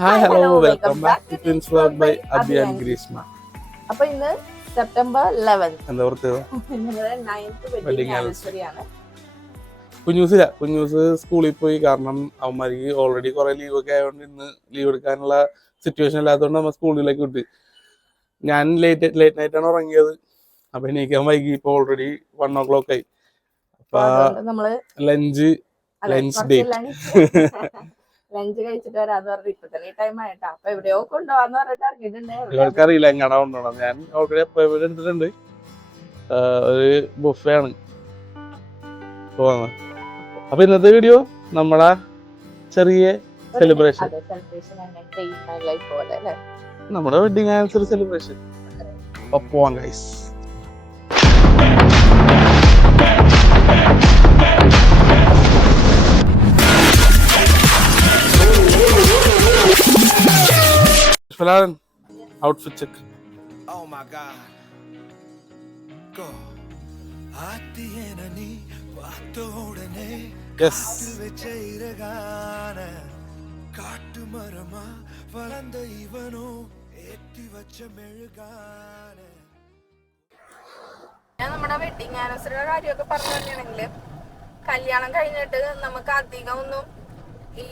Hi hello welcome back to twins vlog by Abhi and Greeshma. അപ്പൊ ഇന്ന് September 11 എന്താ പ്രത്യേകത? നമ്മുടെ 9th വെഡിങ് ആനിവേഴ്സറി ആണ്. കുഞ്ഞൂസ് സ്കൂളിൽ പോയി. കാരണം അവന്മാർക്ക് ഓൾറെഡി കുറെ ലീവ് ഒക്കെ ആയതുകൊണ്ട് ഇന്ന് ലീവ് എടുക്കാനുള്ള സിറ്റുവേഷൻ ഇല്ലാത്തതുകൊണ്ട് നമ്മൾ സ്കൂളിലേക്ക് വിട്ട്. ഞാൻ ലേറ്റ് നൈറ്റ് ആണ് ഉറങ്ങിയത്. അപ്പൊ എണീക്കാൻ വൈകി. ഇപ്പൊ ഓൾറെഡി 1 o'clock ആയി. അപ്പൊ നമ്മള് ലഞ്ച് ലഞ്ച് കഴിച്ചിട്ട് വരാന്ന് പറഞ്ഞിട്ട് ഇപ്പൊ തന്നെ ടൈം ആയിട്ടാ. അപ്പൊ എവിടെയോ കൊണ്ടുപോകാന്ന് പറഞ്ഞിട്ട് ഇറങ്ങിയിട്ടുണ്ട്. ആൾക്കറിയില്ല എങ്ങാടാ കൊണ്ടുപോകണം. ഞാൻ ഓൾറെഡി അപ്പോയിന്റ്മെന്റ് എടുത്തിട്ടുണ്ട്. ഒരു ബുഫേ ആണ് പോകുന്നത്. അപ്പൊ ഇന്നത്തെ വീഡിയോ നമ്മുടെ ചെറിയ സെലിബ്രേഷൻ, നമ്മുടെ വെഡിങ് ആനിവേഴ്സറി സെലിബ്രേഷൻ. അപ്പൊ പോവാം guys. Outfit check. Oh my God. Go. ആത്തിയനനി വാത്തോടനെ Yes. വെച്ചൈരഗാന കാട്ടുമരമ വളർന്ന ഇവനോ ഏറ്റി വച്ച മെഴുകാന. ഞാൻ നമ്മുടെ വെഡിങ് ആനിവേഴ്സറിയുടെ കാര്യമൊക്കെ പറഞ്ഞു തന്നെയാണെങ്കിൽ കല്യാണം കഴിഞ്ഞിട്ട് നമുക്ക് അധികം ഒന്നും ഈ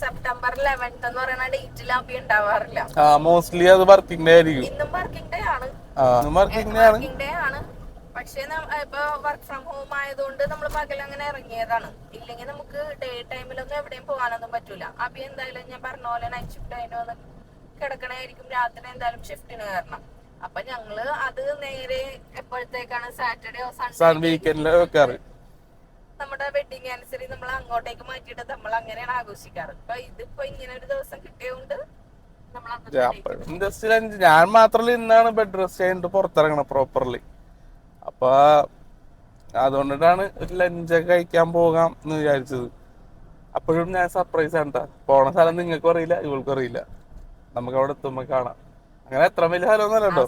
സെപ്റ്റംബർ 11th എന്ന് പറയുന്ന ഡേറ്റിൽ അഭി ഉണ്ടാവാറില്ല. മോസ്റ്റ്ലി അത് വർക്കിംഗ് ഡേ ആയിരിക്കും. ഇന്നും വർക്കിംഗ് ഡേ ആണ്. വർക്കിംഗ് ഡേ ആണ്. പക്ഷെ ഇപ്പൊ വർക്ക് ഫ്രം ഹോം ആയതുകൊണ്ട് നമ്മൾ പകൽ അങ്ങനെ ഇറങ്ങിയതാണ്. ഇല്ലെങ്കിൽ നമുക്ക് ഡേ ടൈമിലൊന്നും എവിടെയും പോകാനൊന്നും പറ്റൂല. അഭി എന്തായാലും ഞാൻ പറഞ്ഞ പോലെ നൈറ്റ് ഷിഫ്റ്റ് അതിന് വന്ന് കിടക്കണായിരിക്കും. രാത്രി എന്തായാലും ഷിഫ്റ്റിന് കയറണം. അപ്പൊ ഞങ്ങള് അത് നേരെ എപ്പോഴത്തേക്കാണ് സാറ്റർഡേ സൺഡേ നമ്മുടെ വെഡിങ് ആനിവേഴ്സറി നമ്മൾ അങ്ങോട്ടേക്ക് മാറ്റിയിട്ട് നമ്മൾ അങ്ങനെയാണ് ആഘോഷിക്കാറ്. അപ്പൊ ഇതിപ്പോ ഇങ്ങനെ ഒരു ദിവസം കിട്ടിയതുകൊണ്ട് ഞാൻ മാത്രല്ല ഇന്നാണ് ബെഡ് റെസ്റ്റ് കഴിഞ്ഞിട്ട് പുറത്തിറങ്ങണം പ്രോപ്പർലി. അപ്പൊ അതുകൊണ്ടിട്ടാണ് ഒരു ലഞ്ചൊക്കെ കഴിക്കാൻ പോകാം എന്ന് വിചാരിച്ചത്. അപ്പോഴും ഞാൻ സർപ്രൈസ് ആണ് ട്ടാ. പോണ സ്ഥലം നിങ്ങൾക്കും അറിയില്ല, ഇവൾക്കും അറിയില്ല. നമുക്ക് അവിടെ എത്തുമ്പോ കാണാം. അങ്ങനെ എത്ര വലിയ സ്ഥലമൊന്നുമല്ല കേട്ടോ.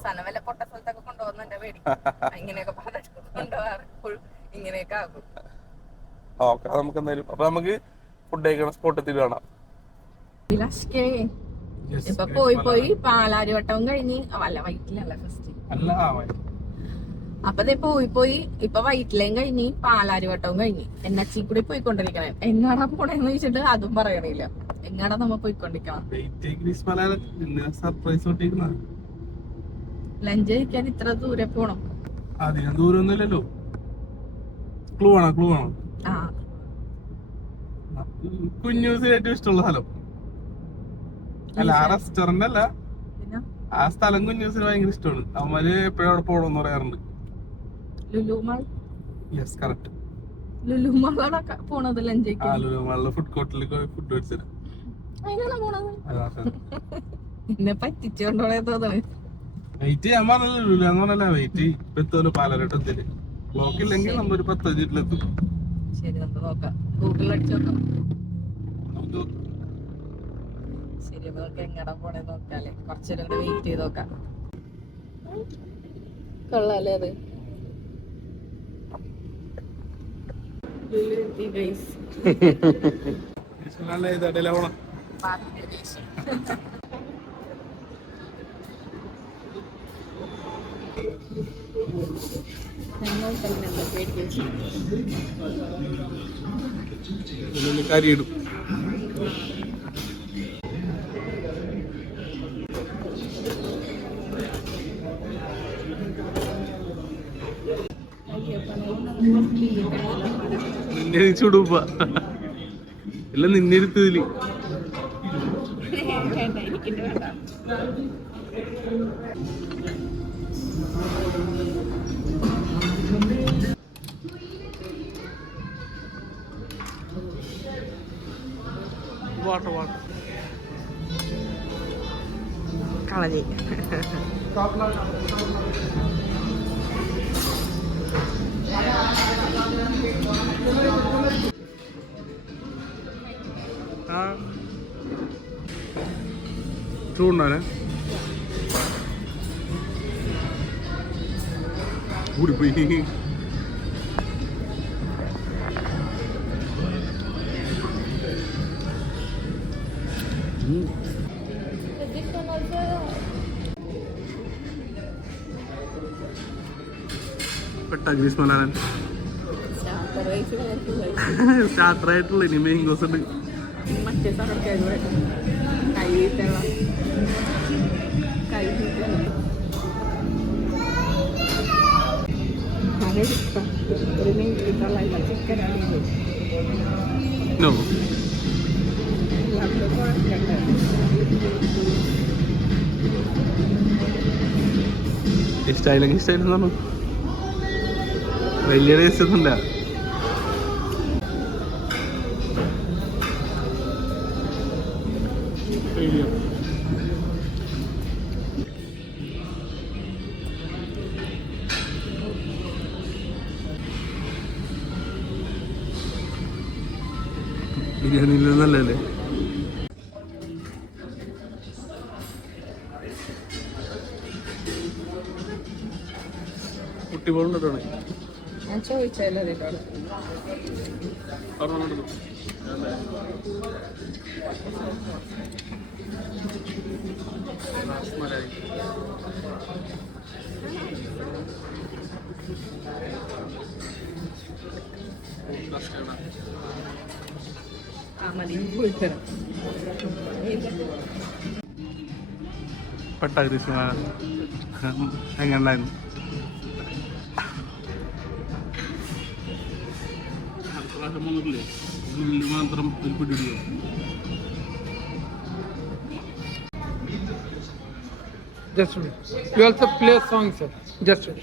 ഓക്കെ, നമുക്ക് എന്തായാലും അപ്പൊ നമുക്ക് ഫുഡ് കഴിക്കണ സ്പോട്ടെത്തി കാണാം. ഇപ്പൊ പോയി പാലാരിവട്ടവും കഴിഞ്ഞ് അല്ല വൈറ്റിലല്ല ഫസ്റ്റ്. അപ്പൊ പോയി ഇപ്പൊ വൈറ്റിലേയും കഴിഞ്ഞ് പാലാരിവട്ടവും കഴിഞ്ഞ് എൻഎച്ചി കൂടി പോയിക്കൊണ്ടിരിക്കണേ. എങ്ങാടാ പോണേന്ന് ചോദിച്ചിട്ട് അതും പറയണില്ല. എങ്ങാടാ നമ്മ പോയിക്കൊണ്ടിരിക്കണം. ലഞ്ച് കഴിക്കാൻ ഇത്ര ദൂരെ പോണം? അധികം ദൂരമൊന്നുമില്ലല്ലോ. ക്ലൂ ആണോ? കുഞ്ഞൂസിന് ഏറ്റവും ഇഷ്ടമുള്ള സ്ഥലം അല്ല, ആ റെസ്റ്റോറന്റ് അല്ല, ആ സ്ഥലം കുഞ്ഞൂസിന് ഭയങ്കര ഇഷ്ടമാണ്. അവന്മാര് എപ്പോഴും അവിടെ പോകണമെന്ന് പറയാറുണ്ട്. Yes, correct. ലുലുമാളാണ് പോണത് ലഞ്ച് കഴിക്കാൻ. ലുലുമാളിലെ ഫുഡ് കോർട്ടിൽ ഫുഡ് മേടിച്ചത്. എന്നെ പറ്റിച്ചോണ്ടോളെ തോന്നുന്നു. വെയിറ്റ് ഞാൻ പറഞ്ഞല്ലോ, ലുലു എന്ന് പറഞ്ഞല്ല വെയിറ്റ്. ഇപ്പൊ എത്തുമല്ലോ പാലരട്ടത്തില്. ബ്ലോക്ക് ഇല്ലെങ്കിൽ നമ്മൊരു 10 മിനിറ്റിലെത്തും. ശരി, നമുക്ക് നോക്കാം. ഗൂഗിളിൽ അടിച്ചു നോക്കാം. ശരി, നമുക്ക് എങ്ങടാ പോണേ നോക്കാല്ലേ. കുറച്ചേരം കൂടെ വെയിറ്റ് ചെയ്ത് നോക്കാം. കൊള്ളാല്ലേ അത്? കരിയിടും. നിന്നെ ചുടുപ്പ എല്ലാം നിന്നിരുത്തതില്. കളഞ്ഞി ചൂടാണ് കൂടിപ്പോയി. പെട്ട ഗ്രീസ് മലാലൻ സ്റ്റാർട്ടർ ആയിട്ടുള്ള ഇനി മാംഗോസ് ഉണ്ട്. മറ്റേ നോ ഇഷ്ടമായില്ലെങ്കിൽ ഇഷ്ടമായില്ലെന്ന് പറഞ്ഞു. വലിയ ടേസ്റ്റ് ഒന്നുമില്ല. ബിരിയാണിയിൽ നല്ലല്ലേ? കുട്ടി പോകണ്ടോ? ഞാൻ ചോദിച്ചല്ലോ പെട്ട ഗ്രീസ് എങ്ങനെ ഉണ്ടായിരുന്നു? മാത്രം ഒരു പിടിയോ? Just wait. You also play a song, sir. Just wait.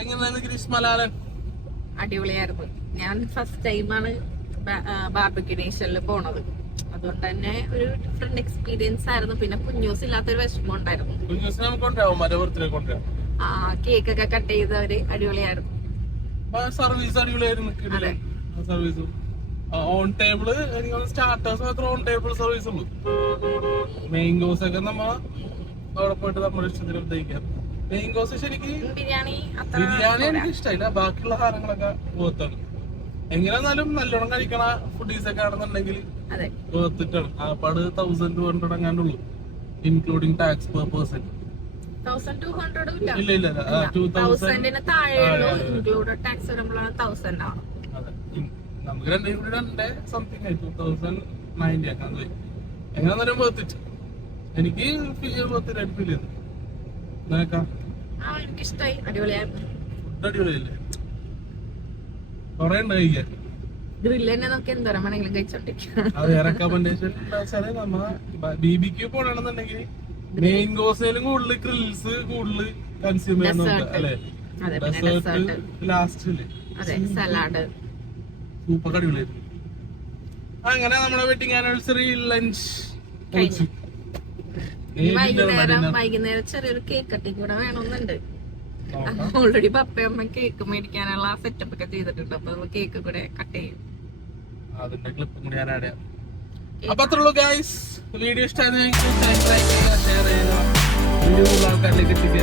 എങ്ങനെയായിരുന്നു ഗ്രീസ് മലാലൻ? അടിപൊളിയായിരുന്നു. ഞാൻ ഫസ്റ്റ് ടൈമാണ് ബാർബിക്യൂ നേഷനിൽ പോണത്. അതുകൊണ്ട് തന്നെ ഒരു ഡിഫറെന്റ് എക്സ്പീരിയൻസ് ആയിരുന്നു. പിന്നെ കുഞ്ഞൂസ് ഇല്ലാത്തൊരു വിഷമം ഉണ്ടായിരുന്നു. ആ കേക്ക് ഒക്കെ കട്ട് ചെയ്തവര് അടിപൊളിയായിരുന്നു. സർവീസ് അടിപൊളിയായിരുന്നു. സർവീസും ഓൺ ടേബിള് സ്റ്റാർട്ടേഴ്സ് മാത്രം ഓൺ ടേബിൾ സർവീസ് ഉള്ളു. മാംഗോസ് ഒക്കെ നമ്മ അവിടെ പോയിട്ട് നമ്മുടെ ഇഷ്ടത്തിന് ഉപയോഗിക്കാം. മാംഗോസ് ശരിക്കും ബിരിയാണി എനിക്ക് ഇഷ്ടമായില്ല. ബാക്കിയുള്ള സാധനങ്ങളൊക്കെ പോത്താണ്. എങ്ങനെയാലും നല്ലോണം കഴിക്കണ ഫുഡീസ് ഒക്കെ ആണെന്നുണ്ടെങ്കിൽ പോത്തിട്ടാണ്. ആപ്പാട് 1200 അങ്ങാണ്ടുള്ളൂ ഇൻക്ലൂഡിങ് ടാക്സ് പെർ പേഴ്സൺ. 1200 ഇല്ല ഇല്ല 2000 താഴെയുള്ളൂ. ഇൻക്ലൂഡഡ് ടാക്സ് വരുമ്പോഴാണ് 1000 ആണ്. നമുക്ക് രണ്ടും കൂടി 2090 ആക്കാൻ പോയി. എങ്ങനെയാലും പോത്തിട്ട് എനിക്ക് പോത്തിനായിട്ട് ഫീൽ ചെയ്തു. എനിക്കിഷ്ടായി. അടിപൊളിയായിരുന്നു. ഫുഡ് അടിപൊളിയല്ലേ? കൊറേ ഉണ്ട് കഴിക്കാൻ. ഗ്രില്ല് തന്നെ നമുക്ക് എന്തോരം വേണമെങ്കിലും കഴിച്ചോണ്ടിരിക്കാം. അത് റെക്കമെൻഡേഷൻ വെച്ചാല് നമ്മ BBQ പോണെന്നുണ്ടെങ്കിൽ മെയിൻ കോഴ്സിലും കൂടുതൽ ഗ്രിൽസ് കൂടുതൽ കൺസ്യൂം ചെയ്യാൻ നോക്കുക അല്ലെ? ഡെസേർട്ട് ലാസ്റ്റ് സലാഡ് സൂപ്പർ അടിപൊളിയായിരുന്നു. അങ്ങനെ നമ്മുടെ വെഡിങ് ആനിവേഴ്സറി ലഞ്ച് വൈകുന്നേരം ചെറിയൊരു കേക്ക് കട്ടിങ് കൂടെ വേണമെന്നുണ്ട്. ഓൾറെഡി പപ്പയമ്മ കേക്ക് മേടിക്കാനുള്ള സെറ്റപ്പ് ഒക്കെ ചെയ്തിട്ടുണ്ട്. അപ്പൊ കേക്ക് കൂടെ കട്ട് ചെയ്യും. അതിന്റെ ക്ലിപ്പും കൂടി ഞാൻ ആഡ് ചെയ്യാം. അപ്പൊ അത്രയുള്ളൂ ഗൈസ്. വീഡിയോ ഇഷ്ടമായിരുന്നു. ഷെയർ ചെയ്യുക. വീഡിയോ ആൾക്കാരിലേക്ക് എത്തിക്കുക.